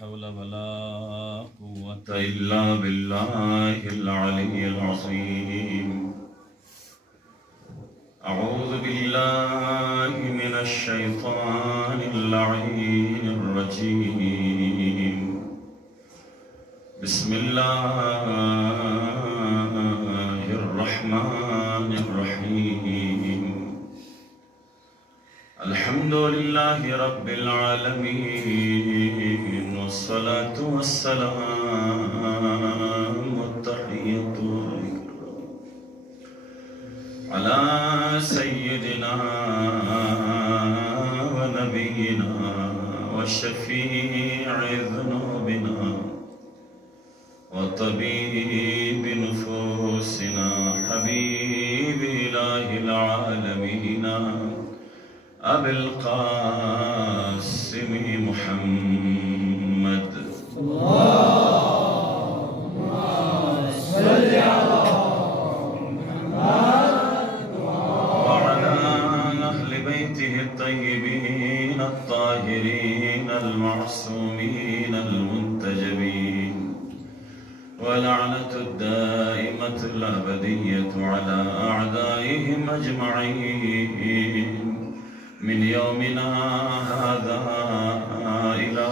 हौल वला कुव्वता इल्ला बिल्लाहिल अलिय्यिल अज़ीम। अऊज़ु बिल्लाहि मिनश शैतानिर लईनिर रजीम। बिस्मिल्लाहिर रहमानिर रहीम। अल्हम्दुलिल्लाहि रब्बिल आलमीन वस्सलातु वस्सलामु वत्तहिय्यतु अला सय्यिदिना व नबियिना व शफी'i ज़ुनूबिना व तबीबि नुफूसिना हबीबि इलाहिल आलमीन अबिल क़ासिम मुहम्मद الطيبين الطاهرين المعصومين المنتجبين ولعنة الدائمة الأبدية على أعدائهم أجمعين من يومنا هذا إلى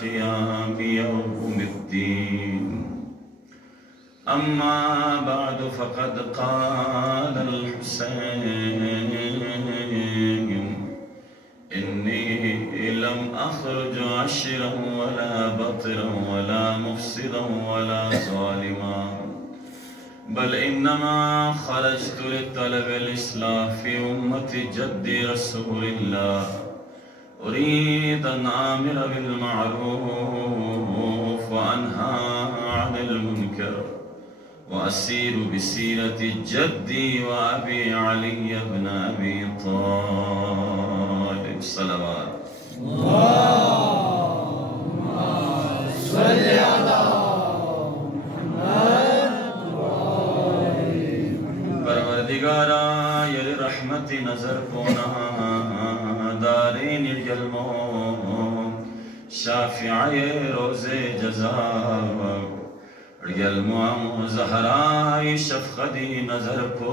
قيام يوم الدين. أما بعد فقد قال الحسين إني لم أخرج عشرا ولا بطرا ولا مفسدا ولا ظالما بل إنما خرجت لطلب الإصلاح في أمة جد رسول الله أريد أن آمر بالمعروف وأنهى عن المنكر وأسير بسيرة جدي وأبي علي بن أبي طالب صلوات اللهم صل على محمد परवरदिगारा ये रहमती नजर कोना दारीन जलमो शाफिए रोज़े जज़ा ज़हराई शफ़क़ती नज़र को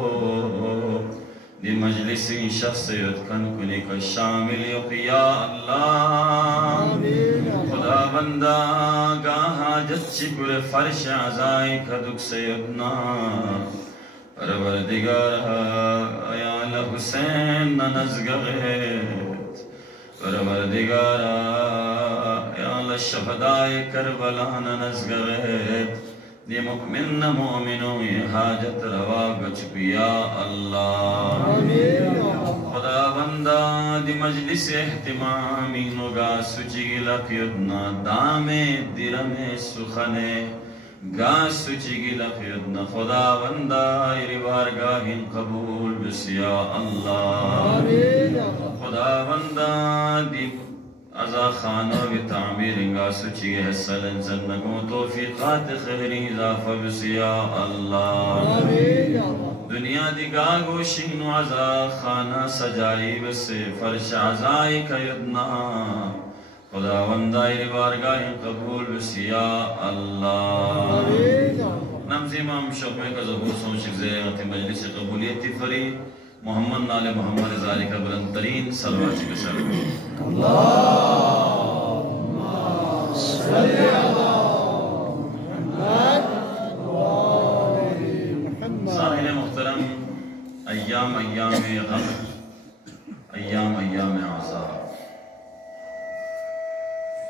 दी मजलिसी शख़्सियत कन कुनी का शामिल या अल्लाह खुदा बंदा गाहा जच्ची कुल फर्श अज़ाई का दुख सैयदना परवरदिगार या हुसैन नज़गत परवरदिगार या शहदाए करबला नज़गत ये मुमिन मोमिनो ये हाजत रवा गचपिया अल्लाह खुदा बंदा दी मजलिस एहतिमामी नोगा सुची लक़यदना दामे दिरमे सुखने गा सुची लक़यदना खुदा बंदा ये बारगाहिन कबूल बिसिया अल्लाह खुदा बंदा दी अज़ा खाना व तामीर इंगा सुची है सलन जन्नगो तौफीक़ात खैरी इज़ाफ़ा बिसिया अल्लाह दुनिया दी गागोशीन अज़ा खाना सजाई बसे फर्श अज़ाई कयदना खुदा वंदाई बारगाह कबूल बिसिया अल्लाह नमज़ इमाम शफ़ी का ज़हूर सोशिक ज़ेगत मजलिस कबूलियत फरी मोहम्मद नाले मोहम्मद ज़ाली का बुलंद तरीन सलवात के सर अल्लाहुम्मा सल्लि अला मुहम्मद व आलि मुहम्मद। साहिल मुहतरम अय्याम अय्याम गम अय्याम अय्याम आज़ाब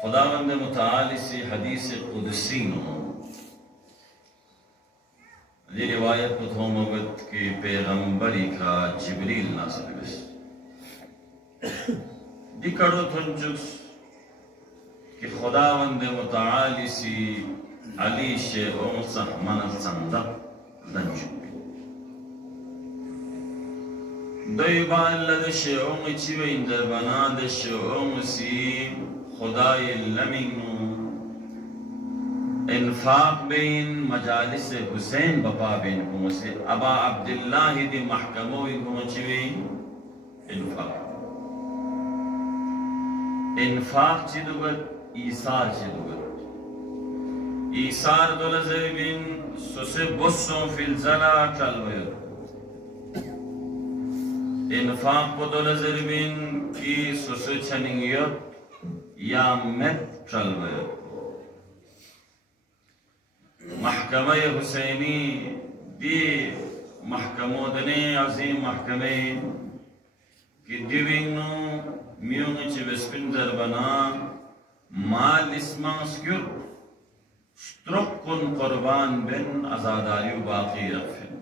खुदावंद मुतआली सी हदीस कुदसी नो ये रिवायत को थोमगत के पैगंबरी का जिब्रील नाज़िल बिस दिकड़ो थुंजुस कि खुदावंद मुतआली सी अली शे ओमसा मन संदा लंजुबी दोइबान लद शे ओम चिवे इंदर बना दे शे ओम सी खुदाय लमिनु इन्फाक बेन मजालिस हुसैन बपा बेन कुमसे अबा अब्दुल्लाह दी महकमो कुमचिवे इन्फाक चिदुगत ईसार चिदुगत ایثار دولزربین سوسه بسون فی الزلا چلوید انفاق کو دولزربین کی سوسه چنینگیت یا مت چلوید محکمه حسینی دی محکمه دنی عظیم محکمه کی دیوینو میونی چه بسپین دربنا مال اسمان سکر سترق کن قربان بن ازاداری و باقی رفن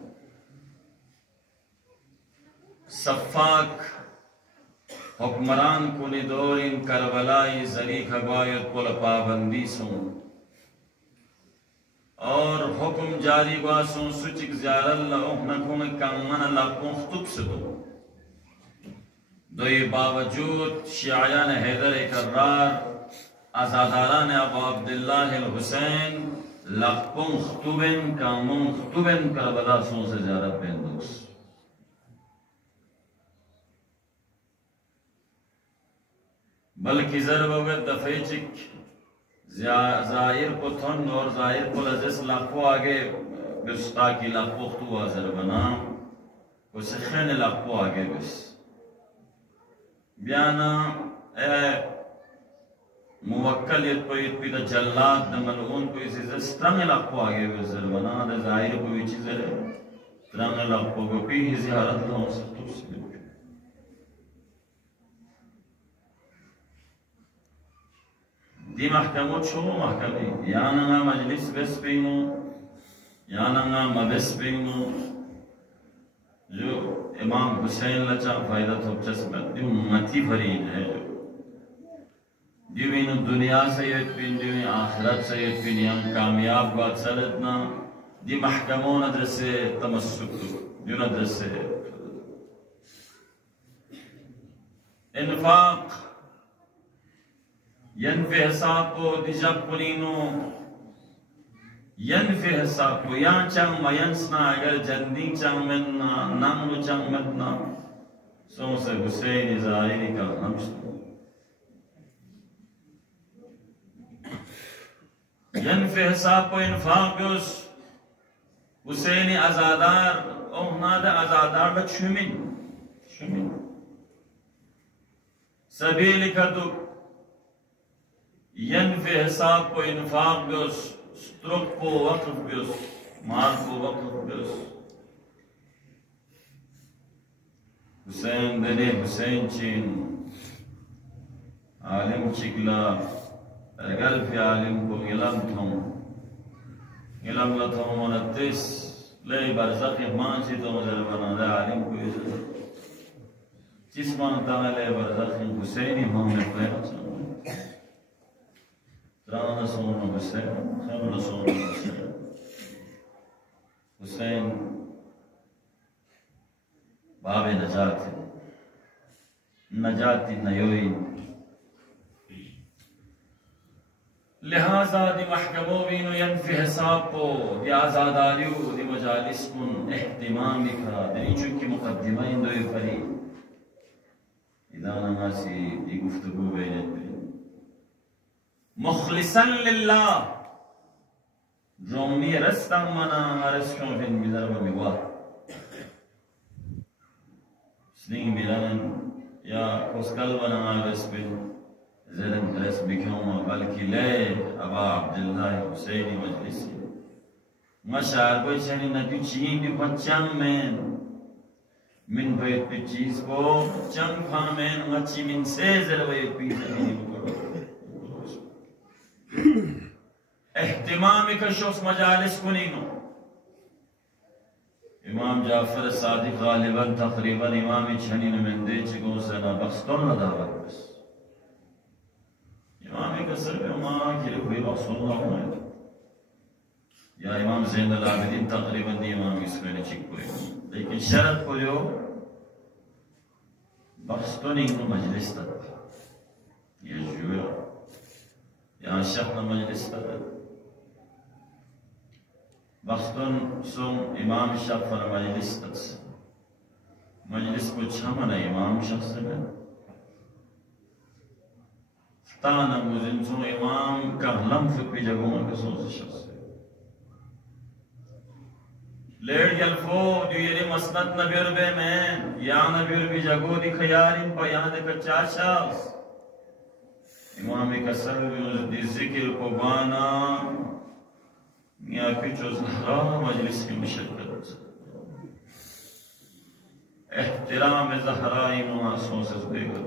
صفاق حکمران کنی دور ان کربلائی زری خبایت کل پابندی سون اور حکم جاری باسون سچک زیار اللہ احنکون کامن اللہ کنختب سدو دوی باوجود شیعیان حیدر اقرار ازاداران ابو عبداللہ الحسین لقن خطوبن کامن خطوبن کربلا سون سے زیارت پیندوس بلکہ ضرب وقت دفعی چک ظاہر کو تھن اور ظاہر کو لذس لقو آگے بستا کی لقو خطو آزر بنا اسے خین لقو آگے بس بیانا اے موکل یت پی دا جلاد دا ملعون کو اسی زسترنگ لقو آگے بسر بنا دا ظاہر کو بھی چیز ہے ترنگ لقو کو پی ہی زیارت لہوں سے تو سے دی محکمو چھو محکمی یاننگا مجلس بس پینو یاننگا مبس پینو جو امام حسین لچا فائدہ تھوچس میں دی امتی فرین ہے جو دیوین دنیا سید پین دیوین آخرت سید پین یان کامیاب بات سردنا دی محکمو ندرس تمسک دیو ندرس انفاق ینفی حساب کو دیجب کنینو ینفی حساب کو یان چنگ مینسنا اگر جندی چنگ مننا ننگو چنگ مننا سو سے حسین ظاہری کا ہمشتو ینفی حساب کو انفاق کیوس حسین ازادار اوہنا دا ازادار دا چھومین سبی لکھا تو ینفی حساب کو انفاق بیوس سترک کو وقف بیوس مال کو وقف بیوس حسین دنے حسین چین عالم چکلا اگر فی عالم کو علم تھوں علم لتھوں منتس لے برزخ مانچی تو مجھر بنا دے عالم کو چیز مانتا لے برزخ حسینی محمد پیرا چاہوں ترانا سونا حسین خمر سونا حسین حسین باب نجات نجاتی نیوئی لہذا دی محکمو بینو ینفی حساب کو دی آزاداریو دی مجالس کن احتمامی کرا دی چونکہ مقدمہ اندوی فری ادانا ماسی دی گفتگو بینت بین مخلصا للہ جومی رستان منا رسکن فین بیدرم میوا سنگ بیدرن یا کسکل بنا آگس بین زرن درس بکیوما بلکی لے ابا عبداللہ حسینی مجلسی مشاعر کوئی چنی ندیو چین بھی پچھم من بیت پی چیز کو چنگ فامین مچی من سیزر بیت پی زمینی بکرو احتمامی کا شخص مجالس کنینو امام جعفر صادق غالباً تقریباً امامی چھنین من دے چکو سنا بخستون نداوت بس امامی کا صرف امام کے لئے کوئی بخص اللہ ہوئے یا امام زین العابدین تقریباً دی امام اس میں نے چک کوئی لیکن شرط کو جو بخستون انگو مجلس تک یہ جو یہاں شخص مجلس تک بخستون سوم امام شخص مجلس تک مجلس کو چھمنا امام شخص میں ताना मुजिन सो इमाम का लम्फ पे जगहों के सोच शख्स लेट जलफो जो ये मसनद नबीर बे में या नबीर भी जगो दिखयारिन पर यहाँ देखा चाशास इमाम कसर जिक्र को बाना या कुछ ज़हरा मजलिस की मुशक्कत एहतराम ज़हरा इमाम से बेगर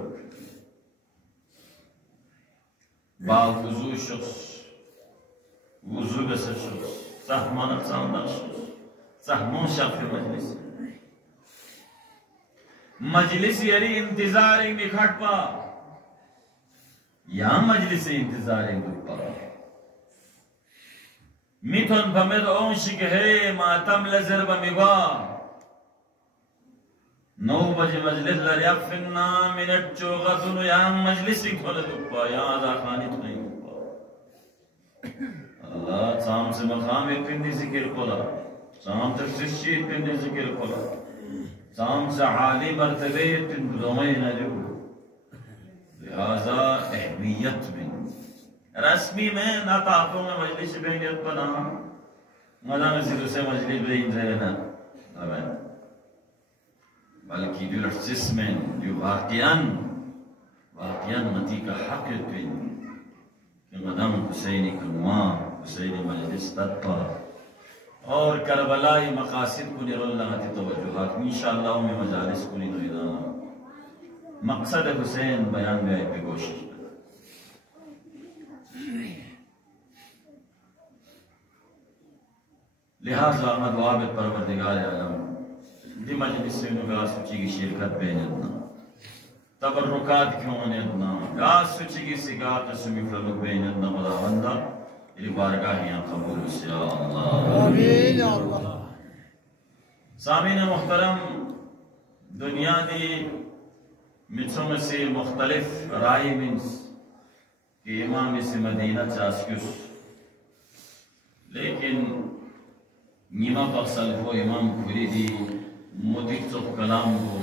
बावुज़ू शख्स वुज़ू बसे शख्स सहमान सामना शख्स सहमों शाफी मजलिस यारी इंतजार निखट पा या मजलिस इंतजार पा मिथुन भमेद ओंशिक है मातम लजर बमिगा 9 बजे मजलिस लरियाफिन्ना मिनट चोगा दोनों यहाँ मजलिस ही खोले दुप्पा यहाँ आजा खानी तो नहीं दुप्पा अल्लाह साम से मकाम एक पिंडी जिक्र खोला साम तक शिष्य पिंडी जिक्र खोला साम से आली मर्तबे पिंडों न जो लिहाजा अहमियत में रस्मी में ना ताक़ों में मजलिस बेनियत बना मज़ा में सिर्फ से मजलिस बेइन रहना अबे बल्कि जो जिसमें जो वाक़ियन मती का हक है कि मदम हुसैनी कलमा हुसैनी मजलिस तत्पा और करबलाई मकासिद को निरोलनाती तवज्जुहात इंशाअल्लाह में मजालिस को निरोलना मकसद हुसैन बयान में पे कोशिश लिहाजा मदवाब परवरदिगार आलम दी मजलिस से नुगा सुची की शिरकत बेनतना तबर्रुकात क्यों नेतना गा सुची की सिगात सुमी फलुक बेनतना खुदावंदा तेरी बारगाह यहाँ कबूल से या अल्लाह आमीन या अल्लाह। सामीन मुहतरम दुनिया दी मिथों में से मुख्तलिफ राय मीन्स कि इमाम से मदीना चास्कुस लेकिन नीमा पक्सल को इमाम खुरीदी मुदिक तो कलाम को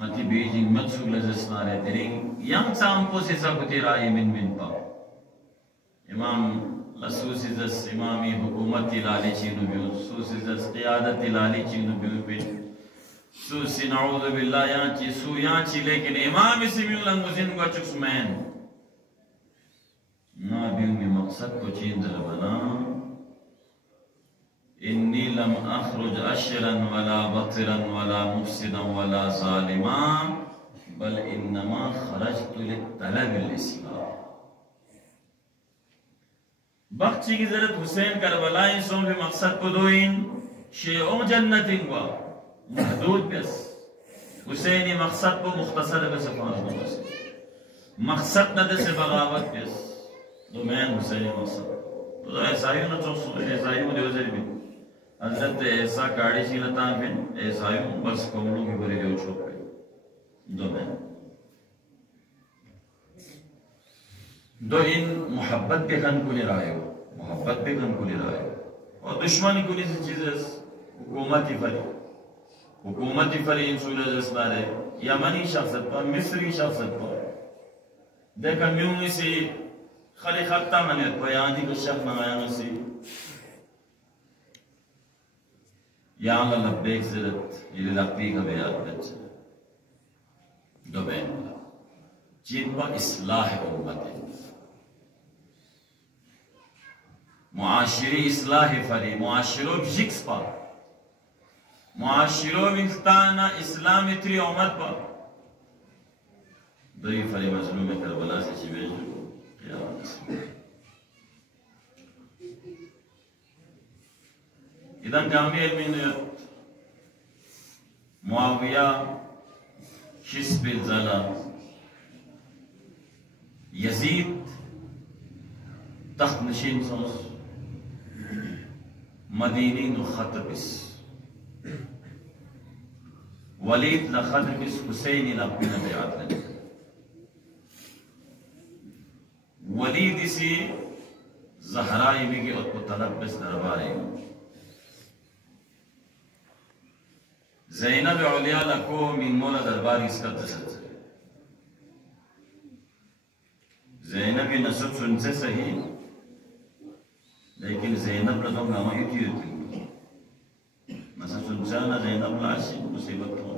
मती बीजिंग मत्सुग लजस्ना रहे तेरी यंग साम को से सबूती राय मिन पा इमाम लसूसिजस इमामी हुकूमत लाली चीनु बियो सूसिजस क़ियादत लाली चीनु बियो पे सूसी नऊज़ु बिल्लाह या ची सू या ची लेकिन इमाम इस्मियो लंगुजिन को चुस्मैन ना बियो में मकसद को चीन दरबना इन्नी लम अखरुज अशरन वला बतिरन वला मुफ्सिदन वला ज़ालिमा बल इन्नमा खरजतु लितलबिल इस्लाह बख्शी की जरूरत हुसैन करबलाई सो भी मकसद को दो इन शेओ जन्नतिन वा महदूद बस हुसैनी मकसद को मुख्तसर बस फास मकसद न से बगावत बस दो मैन हुसैनी मकसद तो ऐसाइयों न तो ऐसाइयों दे वजह भी हजरत ऐसा गाड़ी चलता फिर ऐसाइयों बस कौलों की बड़ी जो छोड़ पे दो मैन दो इन मोहब्बत पे खन को ले रहा है मोहब्बत पे खन को ले रहा है और दुश्मनी को ले चीज़ हुकूमती फरी इन सूरज मारे यमनी शख्सत पर मिस्री शख्सत पर देखा म्यूनी से खली खत्ता मने बयानी को शख्स मंगाया से यहाँ लब्बेक ज़रत ये लब्बी का बयान बच्चे दो बहन जिन पर इस्लाह उम्मत है मुआशिरी इस्लाह फरी मुआशिरों जिक्स पर मुआशिरों विस्ताना इस्लाम इतनी उम्मत पर दो ये फरी मजलूम में करबला से चिबेज इधर जामिया में मुआविया शिस्बिल ज़ला यजीद तख्त नशीन सोस मदीनी नुखतबिस वलीद लखतबिस हुसैनी अपनी नबियात ने वलीद इसी ज़हराई में के उसको तलब्बिस दरबारी ज़ैनब औलिया लको मिन मौला दरबारी इसका तसल्सल ज़ैनब की नस्ब सुनसे सही, लेकिन ज़ैनब लगा गाँव ही थी नस्ब सुनसा ना ज़ैनब लाशी मुसीबत हो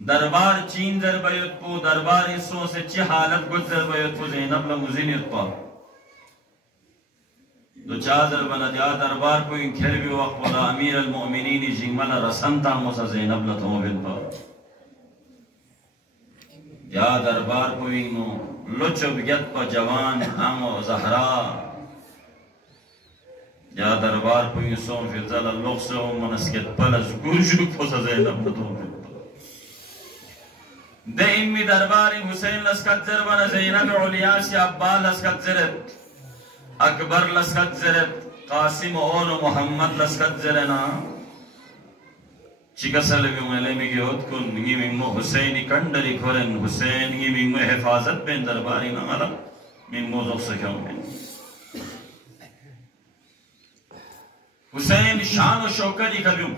दरबार चीन जरबयत को दरबार इसो से ची हालत गुज जरबयत को ज़ैनब ला मुज़िनियत पा दो चादर बना जा दरबार को इन खेल भी वक्त वाला अमीर अल-मोमिनीन जिंगमला रसंता मोसा ज़ैनब ला थो बिन पा या दरबार को इनो लुचब यत पा जवान आमो ज़हरा या दरबार को इन सोम फिज़ाला लोग से हो मनस्केत पलस गुरुशु को सा ज़ैनब ला थो बिन पा दे इम्मी दरबारी हुसैन लस्कत जरबना ज़ैनब उलियासी अब्बा लस्कत जरत अकबर लस्कत जरत कासिम और मोहम्मद लस्कत जरना चिकसल विमले मिगयोत कुन निगी मिंगो हुसैनी कंडरी खोरन हुसैन निगी मिंगो हिफाजत बेन दरबारी ना आला मिंगो ज़ोक्स क्यों बेन हुसैन शान और शौकरी का बियो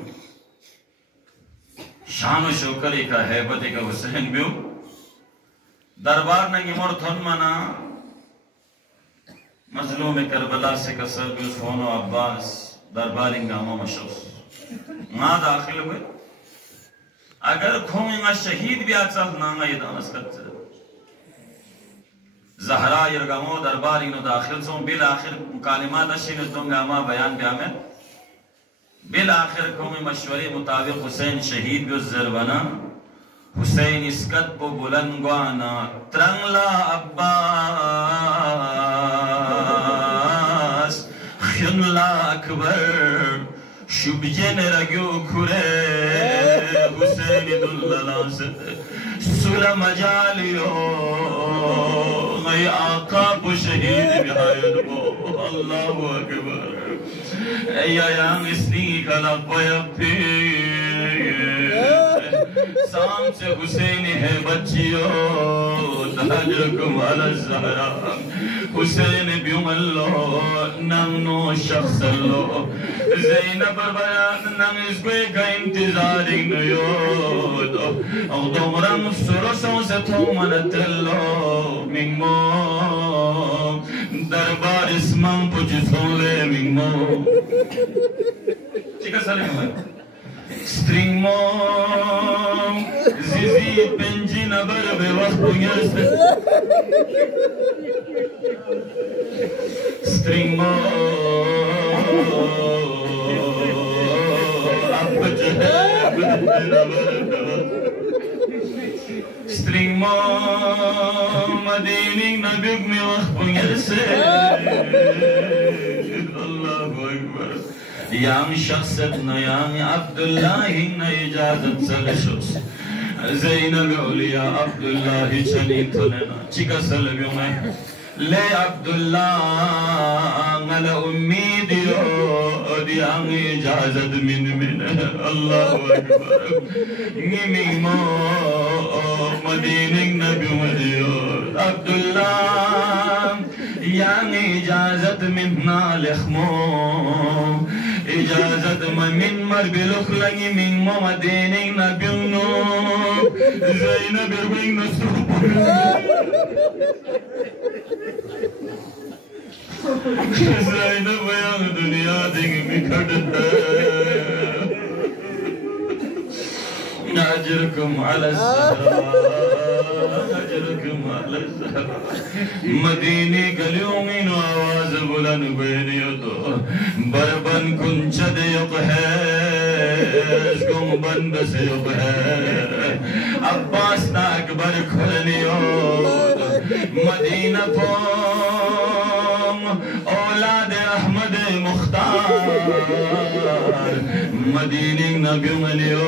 शान और शौकरी का हैबत का हुसैन बियो दरबार नगी मोर थन मना मजलूम करबला से कसर बिल फोनो अब्बास दरबारी गामा मशूस ना दाखिल हुए अगर खोएंगा शहीद भी आचल नांगा ये दानस करते ज़हरा यरगामो दरबारी नो दाखिल सो बिल आखिर कालिमात अशीन तो गामा बयान ब्यामे बिल आखिर खोए मशवरे मुताबिक हुसैन शहीद भी जरबना हुसैन इसकत को बुलंद गुआना त्रंगला अब्बास खिनला अकबर शुभजन रग्यो खुरे हुसैन दुल्लास सुला मजालियो मैं आका को शहीद बिहायद को अल्लाहु अकबर या यांग इसनी कला पयपे शाम से हुसैन है बच्चियों तहजकुम अला ज़हरा हुसैन बिमल्लो नमनो शख्सल्लो ज़ैनब बयान नम इसको का इंतजार नयो औदोमरम सुरसों से थो मनतल्लो मिंगमो दरबार इसमां पुज सोले मिंगमो चिका Salim String mom, Zizi Benjina Barbe was String String mom, Madini Nabib me was Allahu Akbar. Yang shakhsat na yang Abdullah na ijazat salashus Zainab uliya Abdullah chali thulena chika salabyo mein le Abdullah ngala ummidiyo yang ijazat min Allahu Akbar ngimi mo madining nabi madiyo Abdullah yang ijazat minna lekhmo इजाजत मिन मर बिलुख लगी मिन मोमदेने नबियुनो ज़ैनब बिरबिंग नसूब ज़ैनब बयान दुनिया देंगे मिखड़ अजरकुम अला ज़हरा अजरकुम अला ज़हरा मदीने गलियों में नो आवाज़ बुलंद बेनियो तो बरबन कुंचद युग है गुम्बन बस युग है अब्बास ना अकबर खुलनियो मदीना पोम औलाद अहमद मुख्तार मदीने नबी मनियो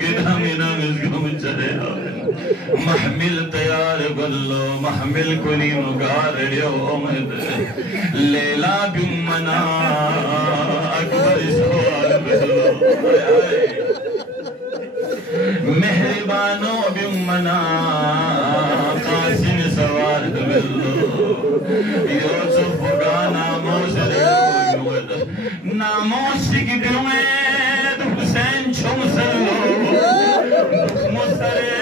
गिदामिना मिज़गम चले महमिल तैयार बल्लो महमिल कुनी मुगार रियो उमद लेला बिमना अकबर सवार बल्लो मेहरबानो बिमना कासिम सवार बल्लो यूसुफ गाना मोसरे नामोश की बिमेद Hussain छुमसलो मुसरे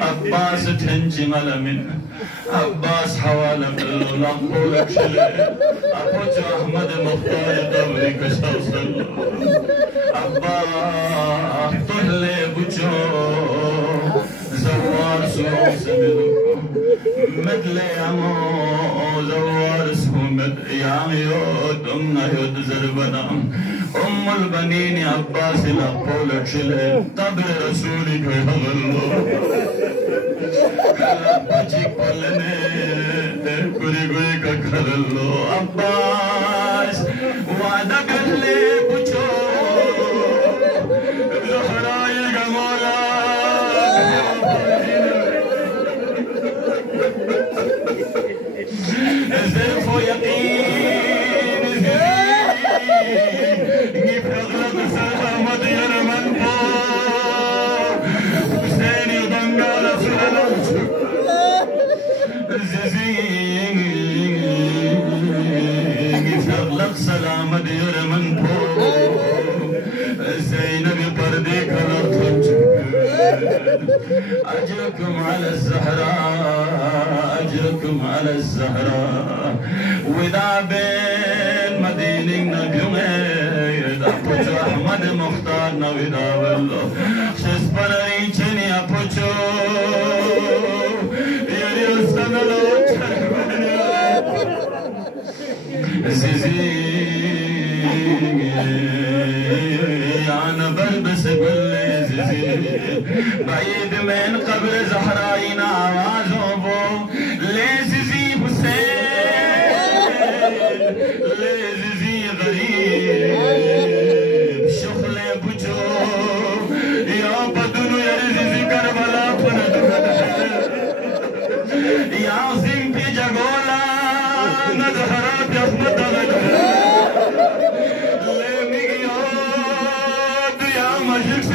Abbas tenci malamin Abbas havala billo lampola chile Apocho Ahmad Mukhtar Dawri Kashawsallo Abbas tohle bucho Zawar suho samidu Medle amo Zawar suho med Yam yod yod zarbanam البنين عباس الأقول شله تبر رسولك يغلو بچik palne kuri kuri ka karlo Abbas wada karle pucho zahraayega mola zerfo yaqeen سلامت يرمن پو زينب پردے کھلا تھچ اجركم على الزهراء اجركم على الزهراء ودا بين مدينة نجمة اپچو احمد مختار نودا والله شس پرای چنی اپچو یری استنلو زيزي أنا بلبس كل زيزي بعيد من قبر زهراينا عوازوبو لزيزي حسين لزيزي غريب شغل بجو يا بدنو يا زيزي كربلا فندو يا عظيم في جغولا نظهرات يخمد غدو لميقياد يا مجلس